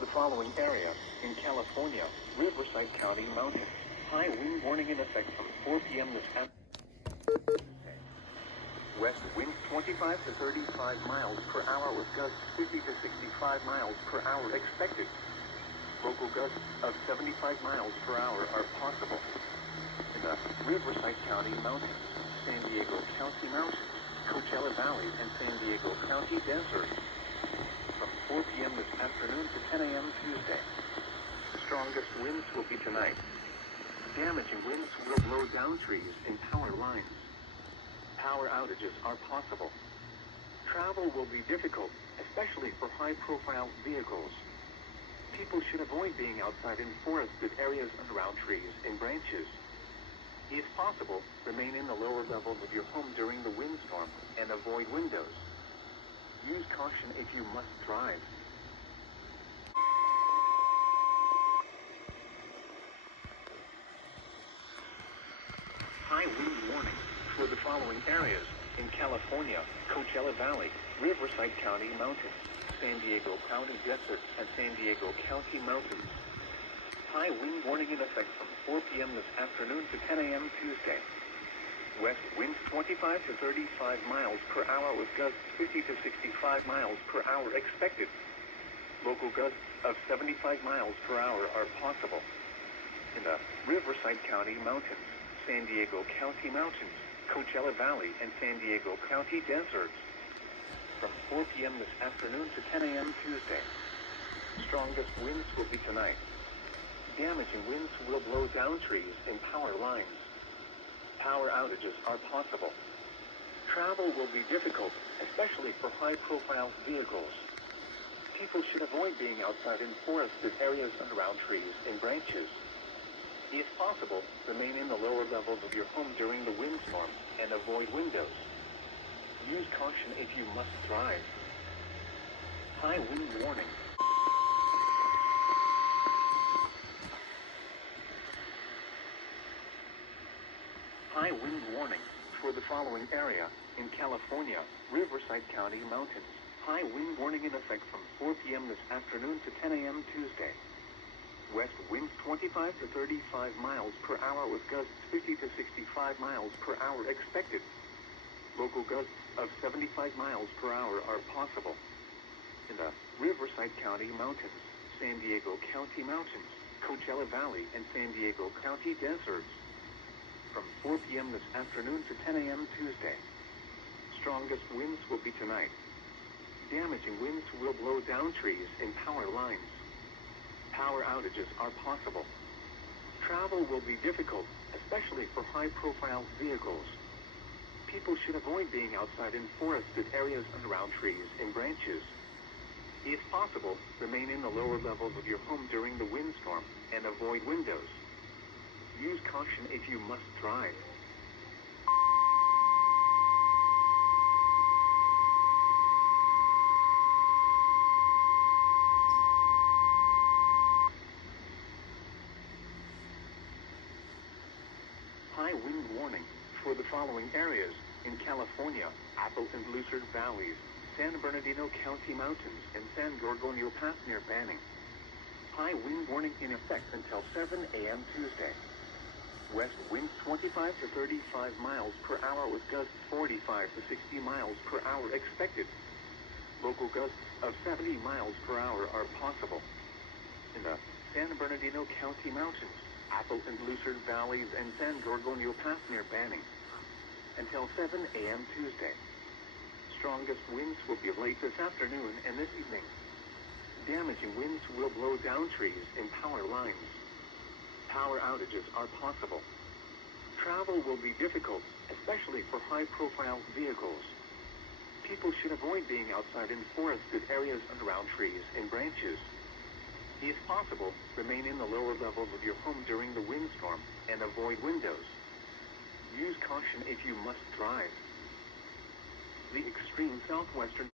the following area in California, Riverside County Mountains. High wind warning in effect from 4 p.m. this afternoon. West winds 25 to 35 miles per hour with gusts 50 to 65 miles per hour expected. Local gusts of 75 miles per hour are possible. In the Riverside County Mountains, San Diego County Mountains, Coachella Valley, and San Diego County Desert. From 4 p.m. this afternoon to 10 a.m. Tuesday. Strongest winds will be tonight. Damaging winds will blow down trees and power lines. Power outages are possible. Travel will be difficult, especially for high-profile vehicles. People should avoid being outside in forested areas and around trees and branches. If possible, remain in the lower levels of your home during the windstorm and avoid windows. Use caution if you must drive. High wind warning for the following areas in California, Coachella Valley, Riverside County Mountains, San Diego County Desert, and San Diego County Mountains. High wind warning in effect from 4 p.m. this afternoon to 10 a.m. Tuesday. West winds 25 to 35 miles per hour with gusts 50 to 65 miles per hour expected. Local gusts of 75 miles per hour are possible. In the Riverside County Mountains, San Diego County Mountains, Coachella Valley, and San Diego County Deserts. From 4 p.m. this afternoon to 10 a.m. Tuesday. Strongest winds will be tonight. Damaging winds will blow down trees and power lines. Power outages are possible. Travel will be difficult, especially for high-profile vehicles. People should avoid being outside in forested areas and around trees and branches. If possible, remain in the lower levels of your home during the windstorm and avoid windows. Use caution if you must drive. High wind warning. High wind warning for the following area in California, Riverside County Mountains. High wind warning in effect from 4 p.m. this afternoon to 10 a.m. Tuesday. West winds 25 to 35 miles per hour with gusts 50 to 65 miles per hour expected. Local gusts of 75 miles per hour are possible. In the Riverside County Mountains, San Diego County Mountains, Coachella Valley, and San Diego County Deserts. From 4 p.m. this afternoon to 10 a.m. Tuesday. Strongest winds will be tonight. Damaging winds will blow down trees and power lines. Power outages are possible. Travel will be difficult, especially for high-profile vehicles. People should avoid being outside in forested areas and around trees and branches. If possible, remain in the lower levels of your home during the windstorm and avoid windows. Use caution if you must drive. High wind warning for the following areas in California, Apple and Lucerne Valleys, San Bernardino County Mountains, and San Gorgonio Pass near Banning. High wind warning in effect until 7 a.m. Tuesday. West winds 25 to 35 miles per hour with gusts 45 to 60 miles per hour expected. Local gusts of 70 miles per hour are possible. In the San Bernardino County Mountains, Apple and Lucerne Valleys, and San Gorgonio Pass near Banning. Until 7 a.m. Tuesday. Strongest winds will be late this afternoon and this evening. Damaging winds will blow down trees and power lines. Power outages are possible. Travel will be difficult, especially for high-profile vehicles. People should avoid being outside in forested areas and around trees and branches. If possible, remain in the lower levels of your home during the windstorm and avoid windows. Use caution if you must drive. The extreme southwestern